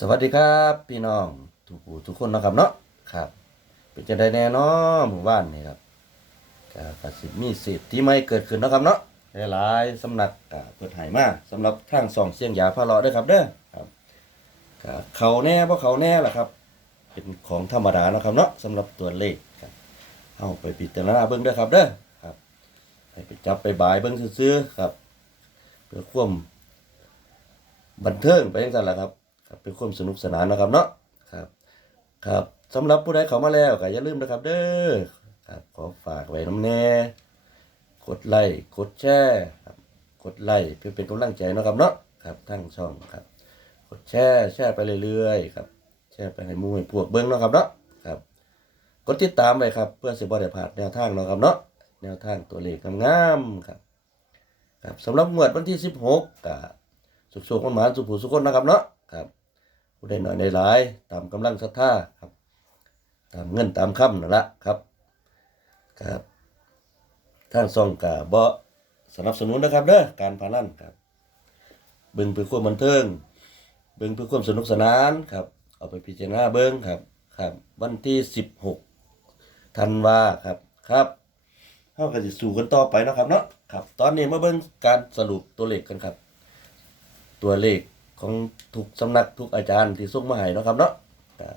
สวัสดีครับพี่น้องทุกผู้ทุกคนนะครับเนาะครับ เป็นจะได้แน่เนาะหมู่บ้านนี่ครับก็กสิมีสิทธิ์ที่ไม่เกิดขึ้นนะครับเนาะหลายๆสำนักเปิดหายมาสำหรับทางสองเสียงยาพาเลาะด้วยครับเด้อครับก็เขาแน่เพราะเขาแน่ล่ะครับ เป็นของธรรมดานะครับเนาะสำหรับตัวเลขครับเอาไปพิจารณาเบิ่งด้อครับเด้อครับไปจับไปบายเบิ่งซื่อครับ เพื่อควมบันเทิงไปยังสั่นล่ะครับ ครับเป็นความสนุกสนานนะครับเนาะครับครับสำหรับผู้ใดเข้ามาแล้วก็อย่าลืมนะครับ เด้อครับขอฝากไว้น้ำแน่กดไลค์กดแชร์ครับกดไลค์เพื่อเป็นกำลังใจนะครับเนาะครับทั้งช่องครับ กดแชร์แชร์ไปเรื่อยๆครับแชร์ไปให้มู่ให้พวกเบิ่งนะครับเนาะครับกดติดตามไว้ครับ เพื่อสิบ่ได้พลาดแนวทางนะครับเนาะแนวทางตัวเลขงามๆครับครับสำหรับงวดวันที่ 16ก็สุขๆมันหมานสุขผู้สุขคนนะครับเนาะ ครับผู้ใดหน่อยในหลายตามกำลังศรัทธาครับ ตามเงินตามคำนั่นละครับครับทางซองกะบ่สนับสนุนนะครับเด้อการพนันครับ เบิ่งเพื่อความบันเทิง เบิ่งเพื่อความสนุกสนานครับ เอาไปพิจารณาเบิ่งครับครับ วันที่16ธันวาครับครับเฮาก็สิสู้กันต่อไปนะครับเนาะครับ ตอนนี้มาเบิ่งการสรุปตัวเลขกันครับ ตัวเลข ของทุกสำนักทุกอาจารย์ที่ส่งมาให้นะครับเนาะก็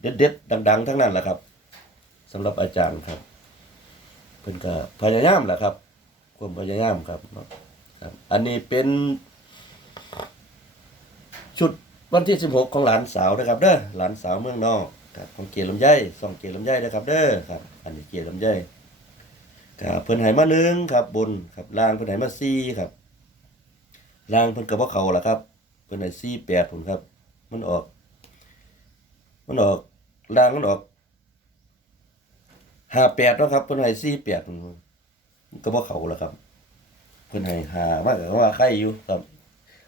เด็ดๆดัง ๆ ทั้งนั้นแหละครับสำหรับอาจารย์ครับเพิ่นก็พยายามแหละครับความพยายามครับเนาะครับ อันนี้เป็น ชุดวันที่ 16 ของหลานสาวนะครับ เด้อหลานสาวเมืองนอกครับของเกียรติลำไยส่องเกียรติลำไยนะครับ เด้อครับ อันนี้เกียรติลำไยครับเพิ่นให้มาหนึ่งครับ บนครับล่างเพิ่นให้มาสี่ครับล่างเพิ่นก็บ่เข้าล่ะครับ เพิ่นให้สี่แปดผมครับ มันออก มันออกล่างมันออกห้าแปดเนาะครับเพิ่นให้สี่แปดผมมันก็บ่เข้าละครับเพิ่นให้หามากก็ว่าใครอยู่ครับ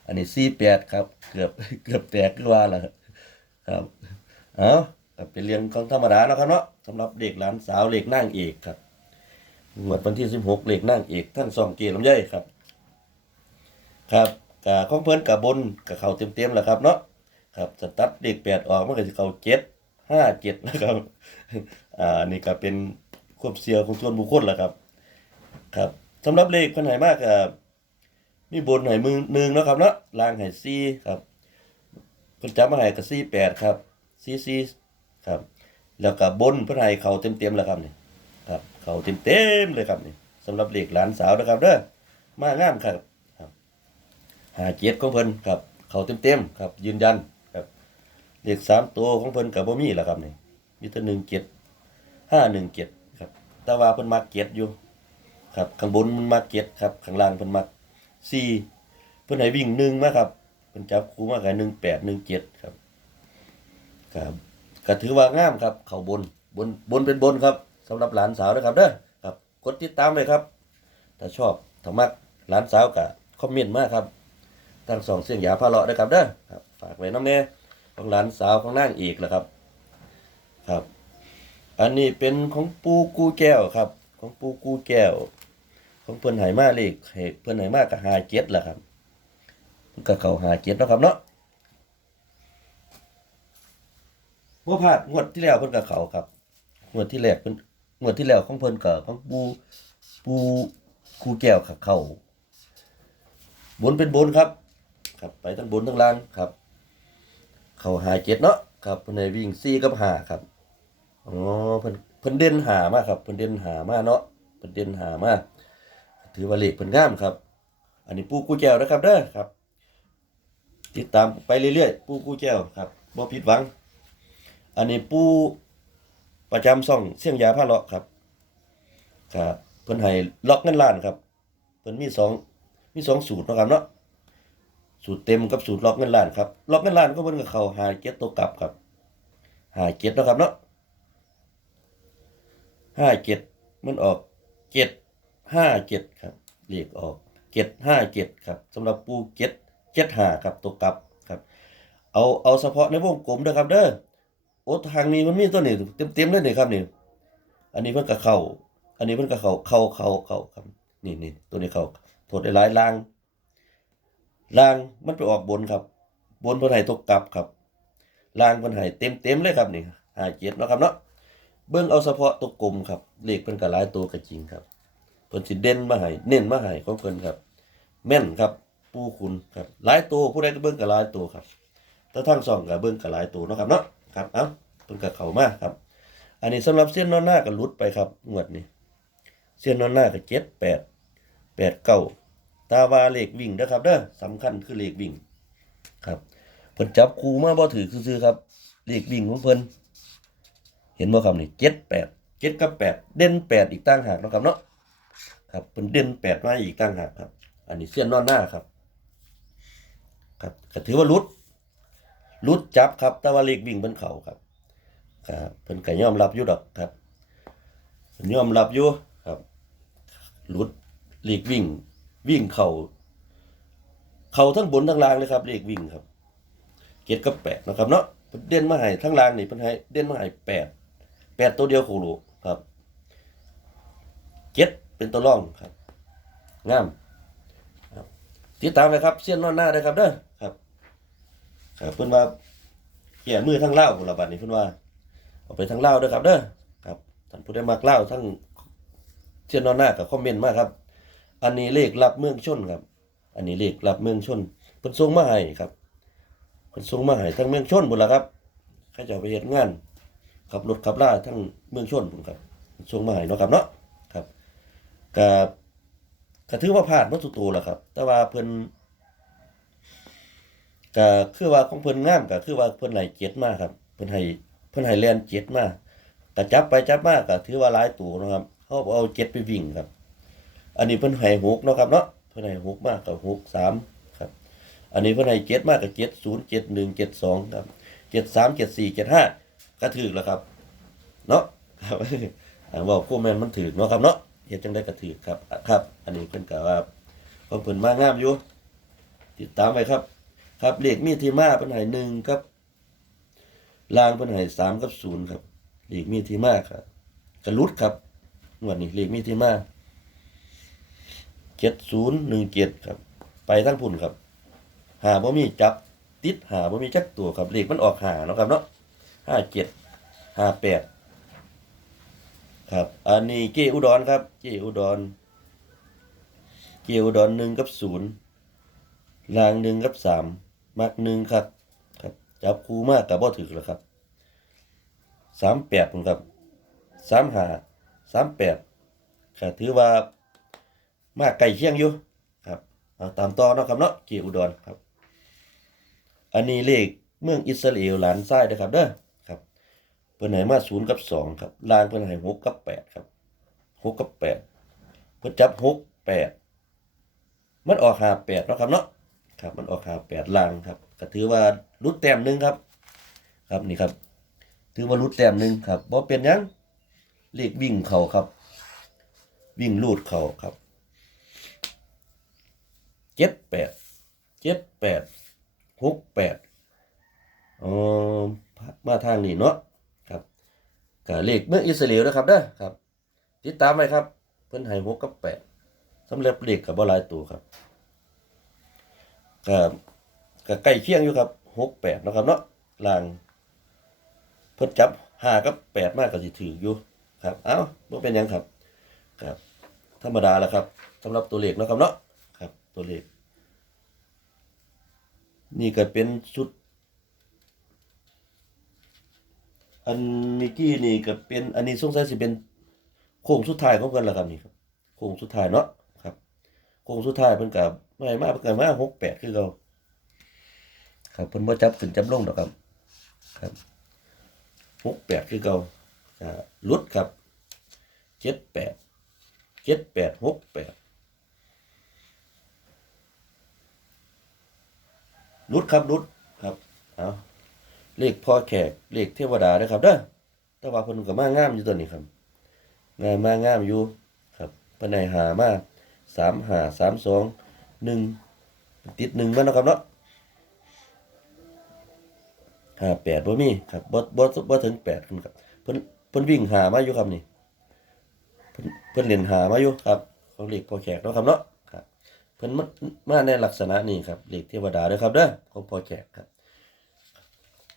อันนี้สี่แปดครับ เกือบเกือบแตกคือว่าละครับ เอาก็เป็นเรื่องของธรรมดาเนาะครับเนาะสำหรับเด็กหลานสาวเด็กนางเอกครับงวดวันที่สิบหกเด็กนางเอกทั้งสองเกลลำไยครับ ครับ กะของเพิ่นกะบนกะเข้าเต็มๆแหละครับเนาะครับจะตัดเลขแปดออกมันก็จะเข้าเจ็ดห้าเจ็ดนะครับอ่านี่ก็เป็นควบเสียของส่วนบุคคลแหละครับ ครับสำหรับเลขเพิ่นให้มากกับมีบนให้มือหนึ่งเนาะครับเนาะล่างให้สี่ครับเพิ่นจับมาให้ก็สี่แปดครับสี่สี่ครับ แล้วก็บนเพิ่นให้เข้าเต็มๆแล้วครับนี่ครับ เข้าเต็มๆเลยครับนี่สำหรับเลขหลานสาวนะครับเด้อมางามครับ หาเจ็ดของเพิ่นครับ เขาเต็มๆครับ ยืนยันครับเลขสามตัวของเพิ่นกับบ่มีแล้วครับนี่มีแต่หนึ่งเจ็ดห้าหนึ่งเจ็ดครับ แต่ว่าเพิ่นมักเจ็ดอยู่ ครับข้างบนมันมักเจ็ดครับข้างล่างเพิ่นมักสี่เพิ่นให้วิ่งหนึ่งมาครับเพิ่นจับคู่มากับหนึ่งแปดหนึ่งเจ็ดครับ ครับก็ถือว่างามครับ เขาบนบนบนเป็นบนครับสำหรับหลานสาวนะครับเด้อครับกดติดตามเลยครับ ถ้าชอบถ้ามักหลานสาวก็คอมเมนต์มาครับ ทั้งสองเสียงยาพาเลาะนะครับเด้อครับฝากไว้น้ำแน่ของหลานสาวของนางเอกแหละครับ ครับ อันนี้เป็นของปูกูแก้วครับ ของปูกูแก้ว ของเพิ่นไหมาเลขเพิ่นไหมากับหาเจ็ดแหละครับมันก็เขาหาเจ็ดเนาะครับเนาะว่าพลาดงวดที่แล้วเพิ่นก็เขาครับงวดที่แรกเพิ่นงวดที่แล้วของเพิ่นก็ของปูปูกูแก้วก็เขาบนเป็นบนครับ ครับ ไปทั้งบนทั้งล่างครับ เขาหาเจ็ดเนาะครับเพิ่นให้วิ่งซี่กับหาครับอ๋อเพิ่นเพิ่นเด่นหามาครับเพิ่นเด่นหามาเนาะเพิ่นเด่นหามาถือว่าเลขเพิ่นงามครับ อันนี้ปูกู้แก้วนะครับเด้อครับ ติดตามไปเรื่อยๆปูกู้แก้วครับบ่ผิดหวัง อันนี้ปูประจำซ่องเสียงยาพาเลาะครับ ครับเพิ่นให้ล็อกเงินล้านครับเพิ่นมีสองมีสองสูตรเนาะครับเนาะ สูตรเต็มกับสูตรล็อกเงินล้านครับล็อกเงินล้านก็เพิ่นก็เขาหาเจ็ดตัวกลับครับหาเจ็ดนะครับเนาะห้าเจ็ดมันออกเจ็ดห้าเจ็ดครับเรียกออกเจ็ดห้าเจ็ดครับสำหรับปูเจ็ดเจ็ดหาครับตัวกลับครับ เอาเอาเฉพาะในวงกลมเด้อครับเด้อโอ้ทางนี้มันมีตัวนี้เต็มเต็มเลยนี่ครับนี่อันนี้เพิ่นก็เข้าอันนี้เพิ่นก็เข้าเข้าเข้าเข้าครับนี่นี่ตัวนี้เข้าโทษได้หลายล่าง ลางมันไปออกบนครับ บนเพื่อให้ตกกลับครับลางเพิ่นให้เต็มๆเลยครับนี่หาเจ็ดนะครับเนาะเบิ่งเอาเฉพาะตัวกลมครับเลขเพิ่นก็หลายตัวก็จริงครับเพิ่นสิเด่นมาให้เน้นมาให้ของเพิ่นครับ แม่นครับปูคุณครับหลายตัวผู้ใดก็เบิ่งก็หลายตัวครับแต่ทั้งสองก็เบิ่งก็หลายตัวเนาะครับเนาะครับเอ้าเพิ่นก็เข้ามาครับ อันนี้สำหรับเส้นนอนหน้าก็หลุดไปครับงวดนี้เส้นนอนหน้าก็เจ็ดแปดแปดเก้า ตาวาเลขวิ่งนะครับเด้อสำคัญคือเลขวิ่ง ครับเพิ่นจับคูมาบ่ถือซื่อๆครับเลขวิ่งของเพิ่นเห็นบ่ครับนี่เจ็ดแปดเจ็ดกับแปดเด่นแปดอีกต่างหากนะครับเนาะครับเพิ่นเด่นแปดมาอีกต่างหากครับ อันนี้เสี้ยนนอนหน้าครับ ครับก็ถือว่าหลุดหลุดจับครับแต่ว่าเลขวิ่งเพิ่นเข้าครับ ครับเพิ่นก็ยอมรับอยู่ดอกครับยอมรับอยู่ครับหลุดหลีกวิ่ง วิ่งเข่าเข่าทั้งบนทั้งล่างเลยครับเลขวิ่งครับเจ็ดกับแปดนะครับเนาะเด่นมาให้ทั้งล่างนี่เพิ่นให้เด่นมาให้แปดแปดตัวเดียวโคโลครับเจ็ดเป็นตัวร่องครับงามติดตามเลยครับเสี้ยนนอนหน้าได้ครับเด้อครับครับเพิ่นว่าแก่มือทั้งเล่าวพุ่นละบัดนี้เพิ่นว่าเอาไปทั้งเล่าวด้วยครับเด้อครับท่านผู้ใดมักเล่าทั้งเชียนนอนหน้ากับคอมเมนต์มาครับ อันนี้เลขรับเมืองชนครับ อันนี้เลขรับเมืองชนเพิ่นส่งมาให้ครับเพิ่นส่งมาให้ทั้งเมืองชนบุนละครับเขาจะเอาไปเฮ็ดงานขับรถขับล่าทั้งเมืองชนพุ่นครับส่งมาให้เนาะครับเนาะครับก็ก็ถือว่าผ่านวัตถุตัวแล้วครับ แต่ว่าเพิ่นก็คือว่าของเพิ่นงามก็คือว่าเพิ่นไหลเจ็ดมากครับเพิ่นให้เพิ่นให้แลนเจ็ดมาก็จับไปจับมาก็ถือว่าหลายตัวนะครับเขาเอาเจ็ดไปวิ่งครับ อันนี้เพิ่นให้หกเนาะครับเนาะเพิ่นให้หกมากกับหกสามครับ อันนี้เพิ่นให้เจ็ดมากกับเจ็ดศูนย์เจ็ดหนึ่งเจ็ดสองครับเจ็ดสามเจ็ดสี่เจ็ดห้าก็ถือแล้วครับ เนาะครับอ่าว่าพวกแมนมันถือเนาะครับเนาะเฮ็ดจังได้ก็ถือครับครับ อันนี้เพิ่นก็ว่าของเพิ่นมางามอยู่ติดตามไว้ครับ ครับเลขมีที่มาเพิ่นให้หนึ่งครับล่างเพิ่นให้สามกับศูนย์ครับเลขมีที่มาครับกระลุดครับงวดนี้เลขมีที่มา เจ็ดศูนย์หนึ่งเจ็ดครับ ไปทั้งพุ่นครับ หาบ่มีจับติดหาบ่มีจักตัวครับเลขมันออกหาเนาะครับเนาะห้าเจ็ดห้าแปดครับ อันนี้เกอุดรครับเกอุดรเกอุดรหนึ่งกับศูนย์ลางหนึ่งกับสามมักหนึ่งครับ ครับ จับคูมากกับบ่ถึกแล้วครับสามแปดครับสามหาสามแปดก็ถือว่า มากไก่เคียงอยู่ครับเอาตามต่อเนาะครับเนาะเกี่ยวอุดรครับ อันนี้เลขเมืองอิสราเอลหลานซ้ายนะครับเด้อครับเพิ่นให้มาศูนย์กับสองครับลางเพิ่นให้หกกับแปดครับหกกับแปดเพิ่นจับหกแปดมันออกหาแปดเนาะครับเนาะครับ มันออกหาแปดลางครับ ก็ถือว่ารุดแต้มหนึ่งครับ ครับนี่ครับ ถือว่ารุดแต้มหนึ่งครับบ่เป็นยังเลขวิ่งเข่าครับ วิ่งลูดเข่าครับ เจ็ดแปดเจ็ดแปดหกแปดอ๋อมาทางนี้เนาะครับก็เลขเมื่ออิสราเอลนะครับเด้อครับ ติดตามไว้ครับ เพิ่นให้หกกับแปดสำหรับเลขกับบ่หลายตัวครับก็ก็ใกล้เคียงอยู่ครับหกแปดนะครับเนาะลางเพิ่นจับห้ากับแปดมากก็สิถืออยู่ครับ เอ้าบ่เป็นยังครับครับ ธรรมดาแหละครับสำหรับตัวเลขนะครับเนาะ ตัวเลข นี่ก็เป็นชุด อันมิกี้นี่ก็เป็นอันนี้สงสัยสิเป็นโค้งสุดท้ายของเพิ่นละครับนี่ครับโค้งสุดท้ายเนาะครับโค้งสุดท้ายเพิ่นก็ไม่มาเพิ่นก็มาหกแปดคือเก่าครับเพิ่นบ่จับขึ้นจับลงดอกครับครับหกแปดคือเก่าก็หลุดครับเจ็ดแปดเจ็ดแปดหกแปด หลุดครับหลุดครับเอาเลขพ่อแขกเลขเทวดาเด้ครับเด้อแต่ว่าเพิ่นก็มางามอยู่ตัวนี้ครับงามมางามอยู่ครับเพิ่นให้หามาสามหาสามสองหนึ่งติดหนึ่งมาเนะครับเนาะห้าแปดบ่มีครับบ่บ่บ่ถึงแปดครับเพิ่นเพิ่นวิ่งหามาอยู่ครับนี่เพิ่นเพิ่นเล่นหามาอยู่ครับของเลขพอแขกเนาะครับเนาะ เพิ่นมามาในลักษณะนี้ครับเลขเทวดาด้อครับเด้อของพอแขกครับ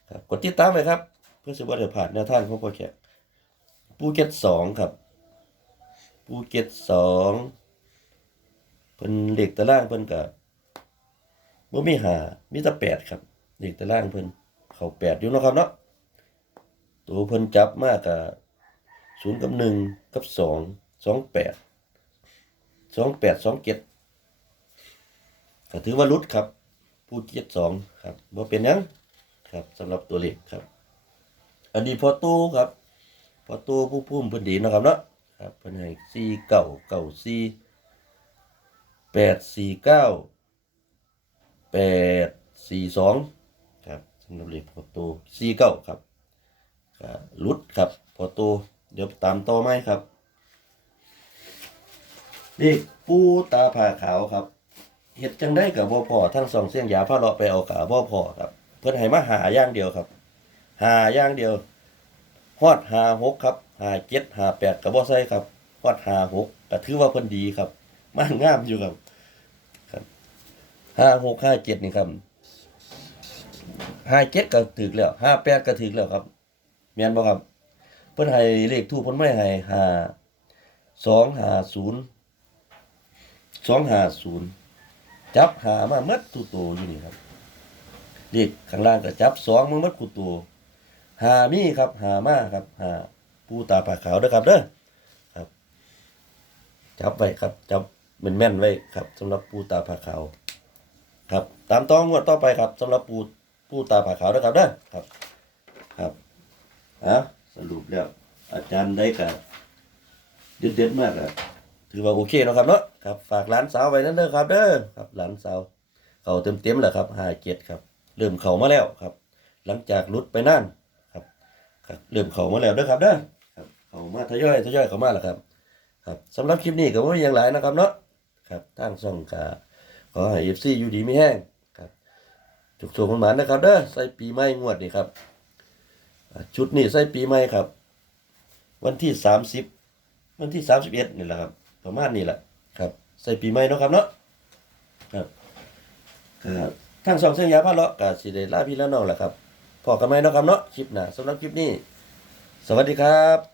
ครับกดติดตามไว้ครับ เพื่อสิบ่ได้พลาดแนวทางของพ่อแขกภูเก็ตสองครับภูเก็ตสองเพิ่นเหลขตารางเพิ่นก็บ่มีหามีแต่แปดครับเหลขตารางเพิ่นเขาแปดอยู่นะครับเนาะตัวเพิ่นจับมากก็ศูนย์กับหนึ่งกับสองสองแปดสองแปดสองเจ็ด ก็ถือว่าหลุดครับภูเก็ตสองครับบ่าเป็นยังครับสำหรับตัวเลขครับ อันนี้พอตู้ครับพอตู้ผู้พุ่มพิ่นดีนะครับเนาะครับเพิ่นให้สี่เก้าเก้าสี่แปดสี่เก้าแปดสี่สองครับสำหรับเลขพอตู้สี่เก้าครับก็หลุดครับพอตู้เดี๋ยวตามต่อไหมครับเลขปูตาผ่าขาวครับ เฮ็ดจังได้กับบ่พอทั้งสองเสียงยาพาเลาะไปเอาขาบ่พอครับ เพิ่นให้มาหาอย่างเดียวครับ หาอย่างเดียวฮอดหาหกครับหาเจ็ดหาแปดก็บ่ใส่ครับฮอดหาหกก็ถือว่าเพิ่นดีครับมางามอยู่ครับครับห้าหกห้าเจ็ดนี่ครับห้าเจ็ดก็ถึกแล้วห้าแปดก็ถึกแล้วครับแม่นบ่ครับ เพิ่นให้เลขทูปเพิ่นไม่ให้หาสองหาศูนย์สองหาศูนย์ จับหามาหมัดตุโตอยู่นี่ครับเด็กข้างล่างก็จับสองมันมัดกูตัวหามีครับหามาครับหาปูตาผาขาวเด้อครับเด้อครับ จับไว้ครับ จับเป็นแม่นไว้ครับสำหรับปูตาผาขาว ครับ ตามต้องงวดต่อไปครับสำหรับปูปูตาผาขาวเด้อครับเด้อครับ ครับอะสรุปแล้วอาจารย์ได้กับเด็ดๆมากอะ ถือว่าโอเคเนาะครับเนาะครับฝากหลานสาวไว้นั่นเด้อครับเด้อครับหลานสาว เขาเต็มๆแหละครับห้าเจ็ดครับ เริ่มเขามาแล้วครับ หลังจากลุดไปนั่นครับครับเริ่มเขามาแล้วเด้อครับเด้อครับเขามาทยอยทยอยเขามาแล้วครับ ครับสำหรับคลิปนี้ก็บ่มีอย่างหลายนะครับเนาะครับทางช่องกาขอให้ FC อยู่ดีไม่แห้งครับจุกโชคมันหมานนะครับเด้อใส่ปีใหม่งวดนี่ครับชุดนี้ใส่ปีใหม่ครับ วันที่30วันที่31นี่แหละครับ ประมาณนี้แหละครับ ใส่ปีใหม่เนาะครับเนาะครับครับทางสองเส้นยาพาเลาะกับสิเดลาพี่แล้วน้องแหละครับพอกันไหมเนาะครับเนาะคลิปหน้าสำหรับคลิปนี้ สวัสดีครับ